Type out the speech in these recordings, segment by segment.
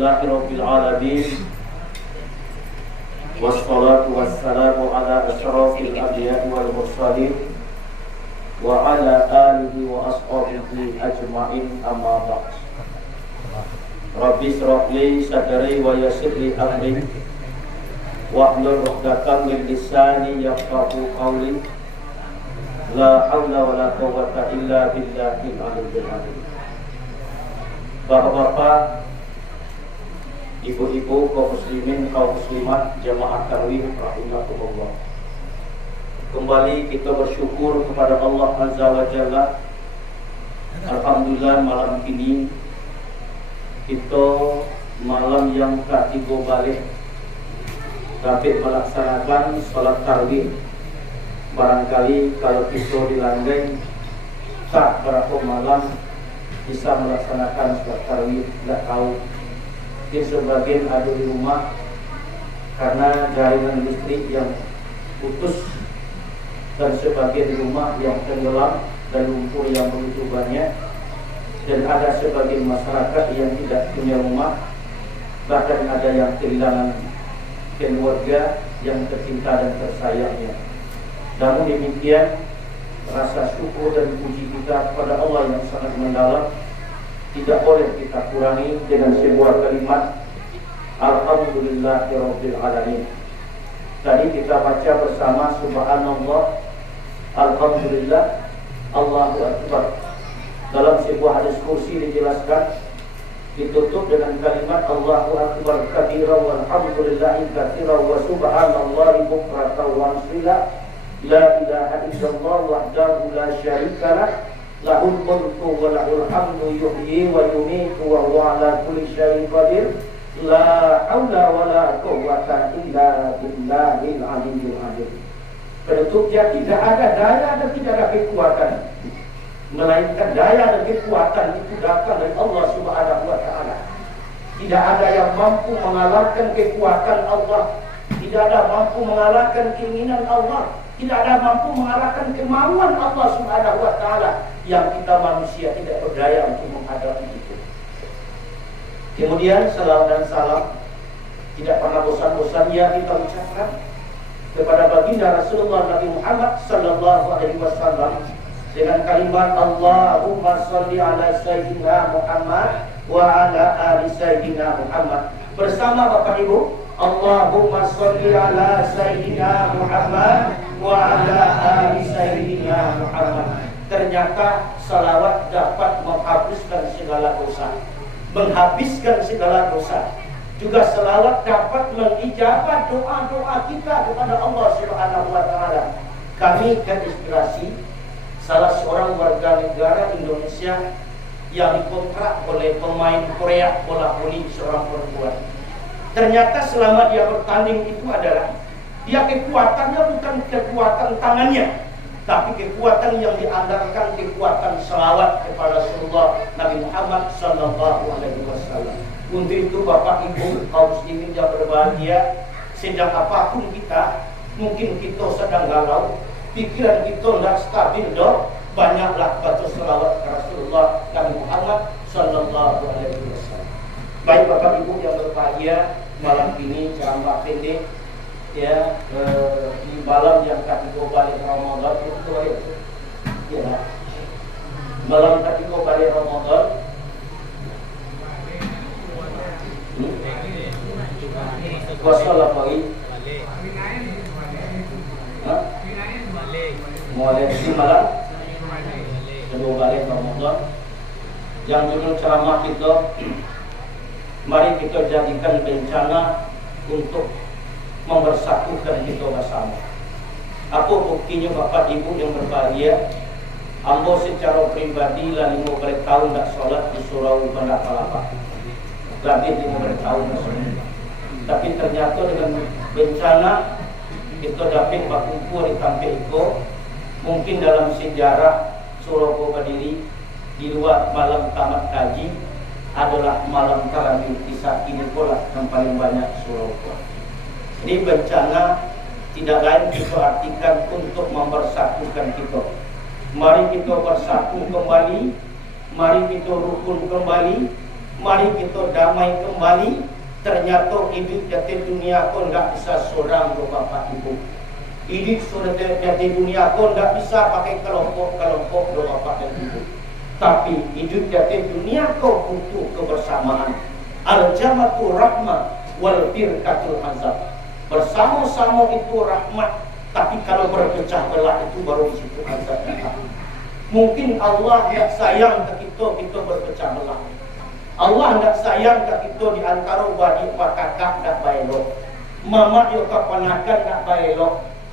Alhamdulillahirabbil alamin. Wassalatu wassalamu ala asyrafil anbiya'i wal mursalin wa ala alihi wa ashabihi ajma'in, amma ba'd. Rabbi shrah li sadri wa yassir li amri wahlul 'uqdatam min lisani yafqahu qawli. La haula wa la quwwata illa billahil aliyyil azim. Bapak-bapak, ibu-ibu, kaum muslimin, kaum muslimat, jamaah tarawih rahimakumullah. Kembali kita bersyukur kepada Allah Azza wa Jalla. Alhamdulillah, malam ini kita malam yang ketiga balik dapat melaksanakan salat tarawih. Barangkali kalau kita dilanggai tak berapa malam bisa melaksanakan salat tarawih, tidak tahu. Mungkin sebagian ada di rumah karena jaringan listrik yang putus, dan sebagian di rumah yang tenggelam dan lumpur yang begitu banyak, dan ada sebagian masyarakat yang tidak punya rumah, bahkan ada yang kehilangan keluarga yang tercinta dan tersayangnya. Namun demikian, rasa syukur dan puji kita kepada Allah yang sangat mendalam tidak boleh kita kurangi dengan sebuah kalimat Alhamdulillahirabbil alamin. Tadi kita baca bersama subhanallah, alhamdulillah, Allahu akbar. Dalam sebuah hadis kursi dijelaskan, ditutup dengan kalimat Allahu akbar kabira walhamdulillahi katsira wa subhanallahi bukratan wa asila. La ilaha illallah wahdahu la syarikalah, lahul mulku wa lahul hamdu yuhyi wa yumiitu wa huwa ala kulli syai'in qadir. La haula wa la quwwata illa billahil aliyyil azim. Penutupnya, tidak ada daya dan tidak ada kekuatan, melainkan daya dan kekuatan itu datang dari Allah Subhanahu wa taala. Tidak ada yang mampu mengalahkan kekuatan Allah, tidak ada mampu mengalahkan keinginan Allah, tidak ada mampu mengalahkan kemauan Allah Subhanahu wa taala yang kita manusia tidak berdaya untuk menghadapi itu. Kemudian salam dan salam tidak pernah bosan-bosannya kita ucapkan kepada baginda Rasulullah Nabi Muhammad sallallahu alaihi wasallam dengan kalimat Allahumma shalli ala sayyidina Muhammad wa ala ali sayyidina Muhammad. Bersama Bapak Ibu, Allahumma shalli ala sayyidina Muhammad wa ala ali sayyidina Muhammad. Ternyata salawat dapat menghapuskan segala dosa, menghabiskan segala dosa. Juga salawat dapat mengijabah doa-doa kita kepada Allah Subhanahu wa taala. Kami terinspirasi salah seorang warga negara Indonesia yang dikontrak oleh pemain Korea bola voli, seorang perempuan. Ternyata selama dia bertanding itu adalah dia kekuatannya bukan kekuatan tangannya, tapi kekuatan yang diandalkan kekuatan salawat kepada Rasulullah Nabi Muhammad sallallahu alaihi wasallam. Untuk itu Bapak Ibu kaum muslimin yang berbahagia, sedang apapun kita, mungkin kita sedang galau, pikiran kita tidak stabil, banyaklah baca salawat kepada Rasulullah Nabi Muhammad sallallahu alaihi wasallam. Baik Bapak Ibu yang berbahagia, malam ini ceramah pendek ya, di malam yang ketiga balik Ramadan itu ya, malam ketiga balik Ramadan. Puasa lah pagi. Mulai di malam kedua balik Ramadan. Yang judul ceramah kita, mari kita jadikan bencana untuk mempersatukan kita bersama. Apa buktinya Bapak Ibu yang berbahagia? Ambo secara pribadi lah 15 tahun tak sholat di surau Bandar Kelapa. Lebih 15 tahun tak sholat. Tapi ternyata dengan bencana kita dapat berkumpul di Tampil Iko. Mungkin dalam sejarah Surau Berdiri di luar malam tamat haji adalah malam tarawih kisah ini pula yang paling banyak surau. Ini bencana tidak lain kita artikan untuk mempersatukan kita. Mari kita bersatu kembali, mari kita rukun kembali, Mari kita damai kembali. Ternyata hidup di dunia pun tak bisa seorang bapak ibu. Hidup di dunia pun tak bisa pakai kelompok-kelompok bapak dan ibu. Tapi hidup di dunia kau butuh kebersamaan. Al-jamatu rahmah wal firqatul azab. Bersama-sama itu rahmat, tapi kalau berpecah belah itu baru di situ azab. Mungkin Allah tidak sayang ke kita berpecah belah. Allah tidak sayang ke kita di antara adik kakak tak baik. Mama yo kapanakan tak baik.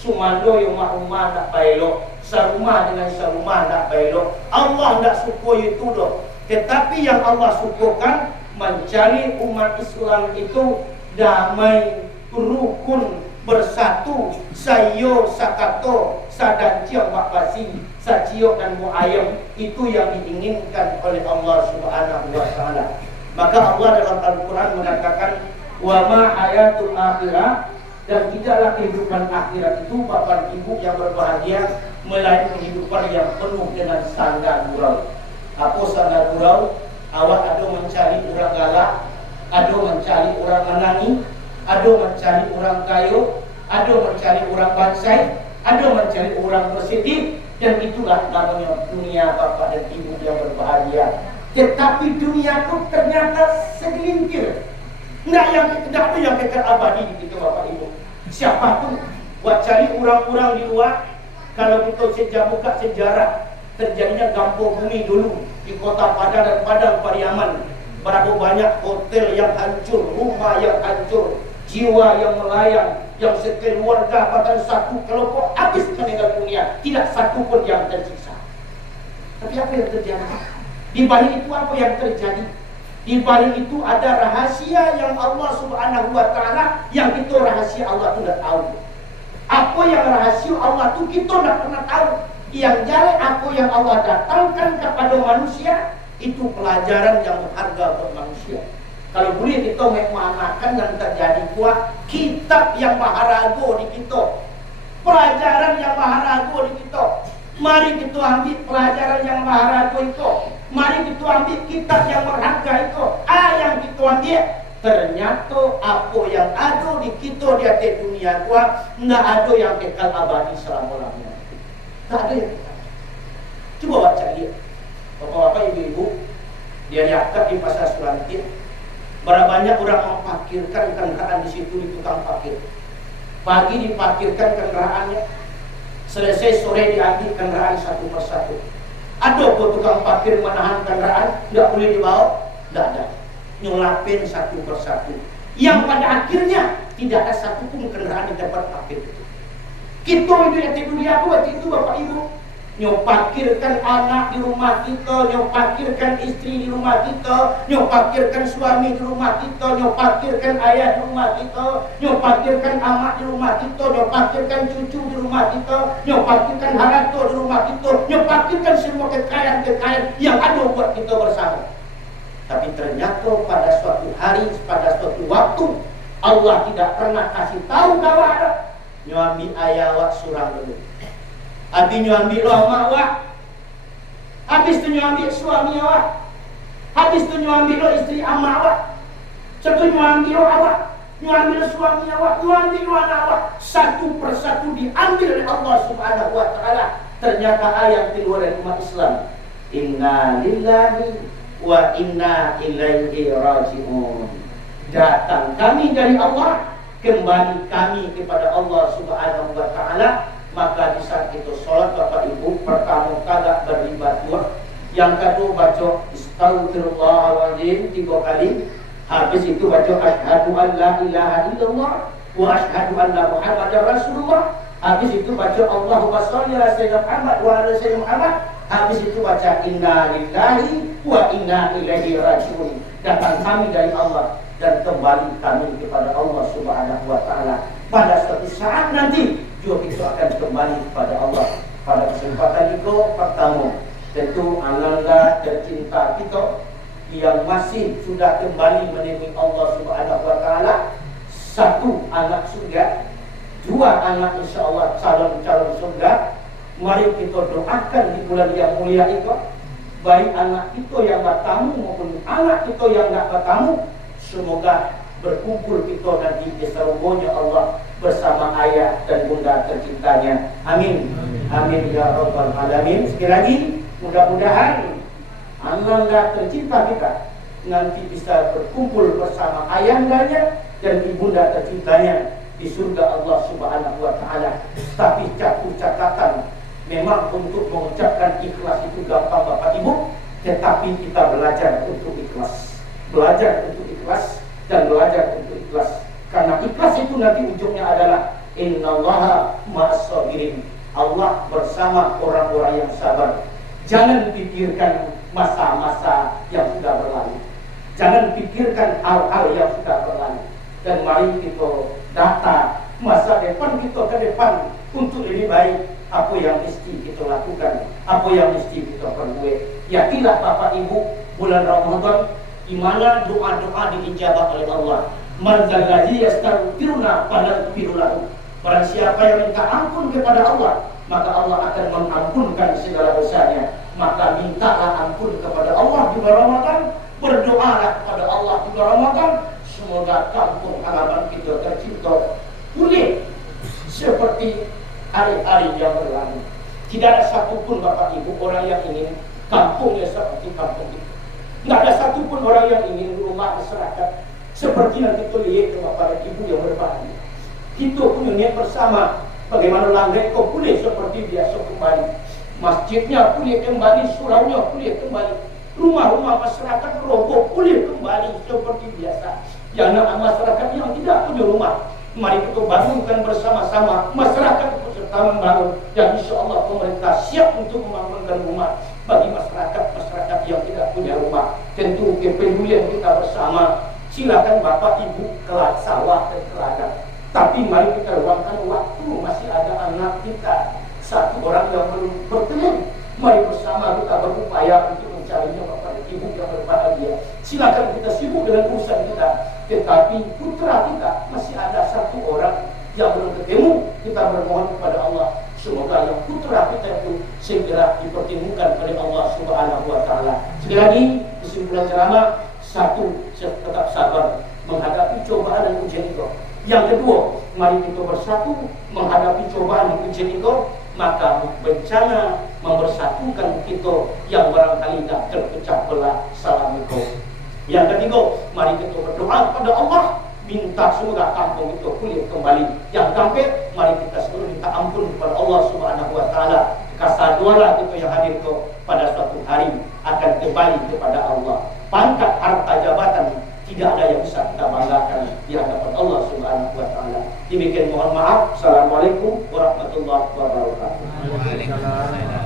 Sumando yo mak rumah tak baik. Serumah dengan serumah tak baik. Allah tidak suka itu doh. Tetapi yang Allah sukakan mencari umat Islam itu damai, rukun, bersatu, sayo, sakato, sadanciang makbasi, saciok dan muayam. Itu yang diinginkan oleh Allah Subhanahu wa ta'ala. Maka Allah dalam Al-Quran mengatakan wa ma hayatul akhirah, dan tidaklah kehidupan akhirat itu bapak ibu yang berbahagia melainkan kehidupan yang penuh dengan sangga gurau. Apa sangga gurau? Awak ada mencari orang galak, ada mencari orang menangi, ada mencari orang kayu, ada mencari orang bansai, ada mencari orang bersedih. Dan itulah namanya dunia bapak dan ibu yang berbahagia. Tetapi dunia itu ternyata segelintir. Tidak ada yang kekal abadi di kita bapak ibu. Siapa pun buat cari orang-orang di luar. Kalau kita sejak buka sejarah terjadinya gempa bumi dulu di kota Padang dan Padang Pariaman. Berapa banyak hotel yang hancur, rumah yang hancur, jiwa yang melayang, yang sekeluarga bahkan satu kelompok habis meninggal dunia, tidak satu pun yang tersisa. Tapi apa yang terjadi? Di balik itu apa yang terjadi? Di balik itu ada rahasia yang Allah Subhanahu wa ta'ala, yang itu rahasia Allah tidak tahu. Apa yang rahasia Allah itu kita tidak pernah tahu. Yang jalan apa yang Allah datangkan kepada manusia, itu pelajaran yang berharga buat manusia. Kalau boleh kita mengamalkan dan terjadi kuat kitab yang maharago di kita, pelajaran yang maharago di kita. Mari kita ambil pelajaran yang maharago itu. Mari kita ambil kitab yang berharga itu. Yang kita ambil, ternyata apa yang ada di kita di atas dunia kuat, tidak ada yang kekal abadi selama-lamanya. Tak ada yang kekal. Coba baca dia. Bapak-bapak, ibu-ibu, dia lihat di pasar Sulantin. Berapa banyak orang memparkirkan kendaraan di situ di tukang parkir. Pagi diparkirkan kendaraannya, selesai sore diambil kendaraan satu persatu. Ada kok tukang parkir menahan kendaraan, tidak boleh dibawa? Tidak ada. Nyelapin satu persatu. Yang pada akhirnya tidak ada satu pun kendaraan di tempat parkir itu. Kita itu yang di dunia buat itu bapak ibu. Nyopakirkan anak di rumah kita, nyopakirkan istri di rumah kita, nyopakirkan suami di rumah kita, nyopakirkan ayah di rumah kita, nyopakirkan amak di rumah kita, nyopakirkan cucu di rumah kita, nyopakirkan harta di rumah kita, nyopakirkan semua kekayaan-kekayaan yang ada buat kita bersama. Tapi ternyata pada suatu hari, pada suatu waktu, Allah tidak pernah kasih tahu kawan. Nyambi ayah wak surang dulu. Habis ambil lo awak, habis tu ambil suami awak, habis tu ambil lo istri ama awak, satu ambil lo awak, ambil suami awak, ambil lo anak awak, satu persatu diambil oleh Allah Subhanahu wa ta'ala. Ternyata ayat keluar dari umat Islam, inna lillahi wa inna ilaihi raji'un. Datang kami dari Allah, kembali kami kepada Allah Subhanahu wa ta'ala. Maka di saat itu sholat bapak ibu, pertama kali beribadah, yang kedua baca Astaghfirullahaladzim 3 kali, habis itu baca asyhadu an la ilaha illallah wa asyhadu anna Muhammadar Rasulullah, habis itu baca Allahumma sholli ala sayyidina Muhammad wa ala sayyidina Muhammad, habis itu baca inna lillahi wa inna ilaihi raji'un. Datang kami dari Allah dan kembali kami kepada Allah Subhanahu wa ta'ala. Pada suatu saat nanti juga kita akan kembali kepada Allah. Pada kesempatan itu pertama, tentu ananda tercinta kita yang masih sudah kembali menemui Allah Subhanahu wa ta'ala. 1 anak surga, 2 anak insyaAllah calon-calon surga. Mari kita doakan di bulan yang mulia itu. baik anak kita yang bertamu maupun anak kita yang nggak bertamu, semoga berkumpul kita nanti di surganya Allah bersama ayah dan bunda tercintanya. Amin. Amin ya rabbal alamin. Sekali lagi, mudah-mudahan anak tercinta kita nanti bisa berkumpul bersama ayahnya dan ibunda tercintanya di surga Allah Subhanahu wa taala. Tapi catatan, memang untuk mengucapkan ikhlas itu gampang Bapak Ibu, tetapi kita belajar untuk ikhlas. Belajar untuk ikhlas dan belajar untuk ikhlas. Karena ikhlas itu nanti ujungnya adalah innallaha ma'as sabirin. Allah bersama orang-orang yang sabar. Jangan pikirkan masa-masa yang sudah berlalu. Jangan pikirkan hal-hal yang sudah berlalu. Dan mari kita data masa depan kita ke depan untuk lebih baik. Apa yang mesti kita lakukan, apa yang mesti kita perbuat. Yakinlah Bapak Ibu, bulan Ramadan di mana doa-doa diijabah oleh Allah. Man zalladzi yastaghfiruna falaghfir lahu. Barang siapa yang minta ampun kepada Allah, maka Allah akan mengampunkan segala dosanya. Maka mintalah ampun kepada Allah di bulan Ramadan, berdoalah kepada Allah di bulan Ramadan. Semoga kampung halaman kita tercipta pulih seperti hari-hari yang berlalu. Tidak ada satupun Bapak Ibu orang yang ingin kampungnya seperti kampung itu. Tidak ada satupun orang yang ingin rumah masyarakat seperti yang kita lihat Bapak Ibu yang berbahagia. Kita punya niat bersama bagaimana Langgeng kau pulih seperti biasa kembali. Masjidnya pulih kembali, suraunya pulih kembali, rumah-rumah masyarakat roboh pulih kembali seperti biasa. Yang masyarakat yang tidak punya rumah, mari kita bangunkan bersama-sama. Masyarakat ikut serta membangun, yang insya Allah pemerintah siap untuk membangunkan rumah bagi masyarakat yang tidak punya rumah. Tentu kepedulian kita bersama. Silakan Bapak Ibu kelak sawah dan ke ladang, tapi mari kita luangkan waktu. Masih ada anak kita satu orang yang belum bertemu, mari bersama kita berupaya untuk mencarinya Bapak Ibu yang berbahagia. Silakan kita sibuk dengan urusan kita, tetapi putra kita masih ada satu orang yang belum ketemu. Kita bermohon kepada Allah, semoga yang putra kita itu segera dipertemukan oleh Allah Subhanahu wa taala. Sekali lagi, kesimpulan ceramah, satu, tetap sabar menghadapi cobaan dan ujian itu. Yang kedua, mari kita bersatu menghadapi cobaan dan ujian itu. Maka bencana mempersatukan kita yang barangkali tak terpecah belah. Assalamualaikum. Yang ketiga, mari kita berdoa kepada Allah, minta semoga kampung itu pulih kembali. Yang keempat, mari kita selalu minta ampun kepada Allah Subhanahu wa taala. Kasadualah kita yang hadir itu pada suatu hari akan kembali kepada Allah. Pangkat, harta, jabatan tidak ada yang bisa kita banggakan di hadapan Allah Subhanahu wa taala. Demikian, mohon maaf. Assalamualaikum warahmatullahi wabarakatuh.